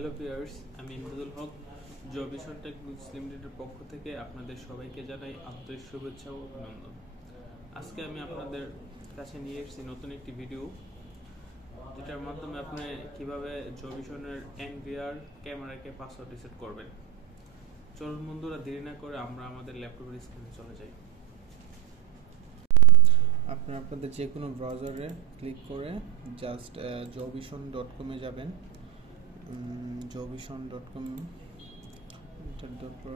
Hello viewers, আমি ইমদাদুল হক জবিশন technologies লিমিটেডের পক্ষ থেকে আপনাদের সবাইকে জানাই আন্তরিক শুভেচ্ছা ও অভিনন্দন। আজকে আমি আপনাদের কাছে নিয়ে এসেছি নতুন একটি ভিডিও, যেটার মাধ্যমে আপনি কিভাবে জবিশনের এনভিআর ক্যামেরাকে পাসওয়ার্ড রিসেট করবেন। চলুন বন্ধুরা, দেরি না করে আমরা আমাদের ল্যাপটপের স্ক্রিনে চলে যাই। আপনাদের যে কোনো ব্রাউজারে ক্লিক করে জাস্ট jobishon.com যাবেন। jobishon.com এন্টার দেওয়ার পর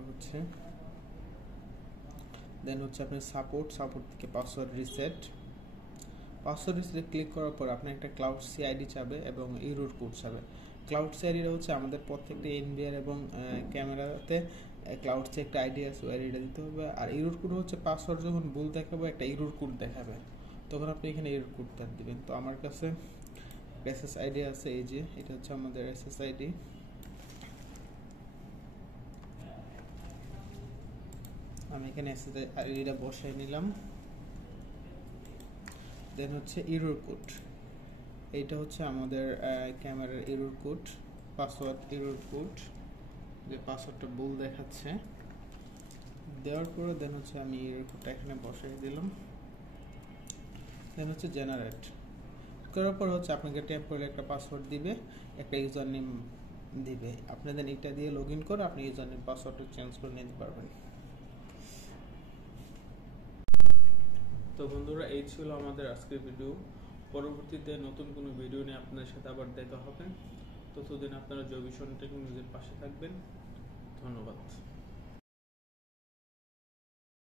দেন আপনি সাপোর্ট থেকে পাসওয়ার্ড রিসেট ক্লিক করার পর আপনার একটা ক্লাউড সিআইডি চাবে এবং এরর কোড চাবে। ক্লাউড সিআইডিটা আমাদের প্রত্যেকটা এনভিআর এবং ক্যামেরাতে ক্লাউড সি একটা আইডি আছে, ওই আইডিটা দিতে হবে। আর এরর কোড পাসওয়ার্ড যখন ভুল দেখাবে একটা এরর কোড দেখাবে, তখন আপনি এখানে এরর কোডটা দিবেন। তো আমার কাছে এসএসআইডি আছে, এই যে এটা আমাদের এসএসআইডি। আমি এখানে এসএসআইডিটা বসাই নিলাম। দেন এরর কোড, এইটা আমাদের ক্যামেরার error code, password error code, যে পাসওয়ার্ডটা ভুল দেখাচ্ছে। দেওয়ার পরে দেন আমি এরর কোডটা এখানে বসাই দিলাম। দেন জেনারেট করার পর আপনাকে টেম্পোরারি একটা পাসওয়ার্ড দিবে, একটা ইউজার নেম দিবে। আপনাদের এটা দিয়ে লগ ইন করে আপনি ইউজার নেম পাসওয়ার্ডটা চেঞ্জ করে নিতে পারবেন। তো বন্ধুরা, এই ছিল আমাদের আজকের ভিডিও। পরবর্তীতে নতুন কোনো ভিডিও নিয়ে আপনাদের সাথে আবার দেখা হবে। ততদিন আপনারা জবিশন টেকনোলজির পাশে থাকবেন। ধন্যবাদ।